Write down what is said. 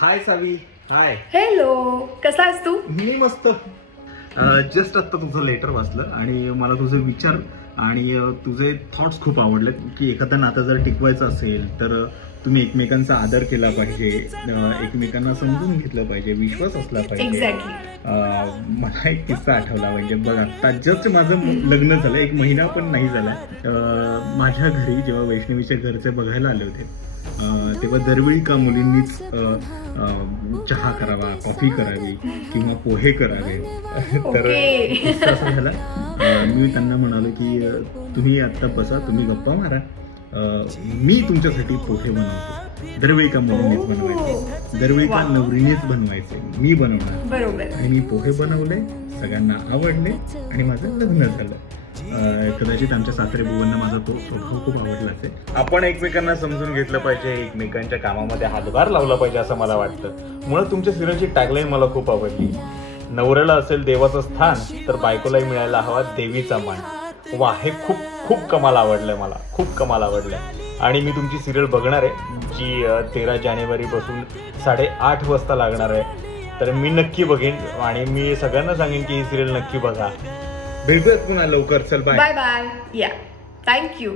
हाय सावी. हाय. Hello, कसा आहेस तू? मी मस्त. जस्ट आता तुझं लेटर वाचलं आणि मला तुझे विचार आणि तुझे थॉट्स खूप आवडले की एखादं नातं जर टिकवायचं असेल तर तुम्ही एकमेकांचा आदर केला पाहिजे, एकमेकांना समजून घेतलं पाहिजे, विश्वास असला पाहिजे. एक्झॅक्टली. मला एक किस्सा आठवला. म्हणजे बघ, आता जस्ट माझं लग्न झालं, 1 महिना पण नाही झाला. माझ्या घरी जेव्हा वैष्णवीच्या घरचे बघायला आले होते तेव्हा दरवेळी का मुलींनीच चहा करावा, कॉफी करावी किंवा पोहे करावे. तर असं झालं. मी त्यांना म्हणालो की तुम्ही आत्ता बसा, तुम्ही गप्पा मारा, मी तुमच्यासाठी पोहे बनवतो. दरवेळी का मुलींनीच बनवायचे, दरवेळी का नवरीनेच बनवायचे, मी बनवणार. बरोबर. आणि मी पोहे बनवले, सगळ्यांना आवडले आणि माझं लग्न झालं. कदाचित आमच्या सासरे बुवांना माझा तो स्वभाव खूप आवडला असेल. आपण एकमेकांना समजून घेतलं पाहिजे, एकमेकांच्या कामामध्ये हातभार लावला पाहिजे असं मला वाटतं. मुळात तुमच्या सिरियलची टॅगलाईन मला खूप आवडली. नवऱ्याला असेल देवाचं स्थान तर बायकोलाही मिळायला हवा देवीचा मान. वा, हे खूप खूप कमाल आवडलंय मला, खूप कमाल आवडलंय. आणि मी तुमची सिरियल बघणार आहे जी 13 जानेवारीपासून 8:30 वाजता लागणार आहे. तर मी नक्की बघेन आणि मी सगळ्यांना सांगेन की ही सिरियल नक्की बघा. भेटूयात पुन्हा लवकर. चल, बाय बाय बाय. या, थँक्यू.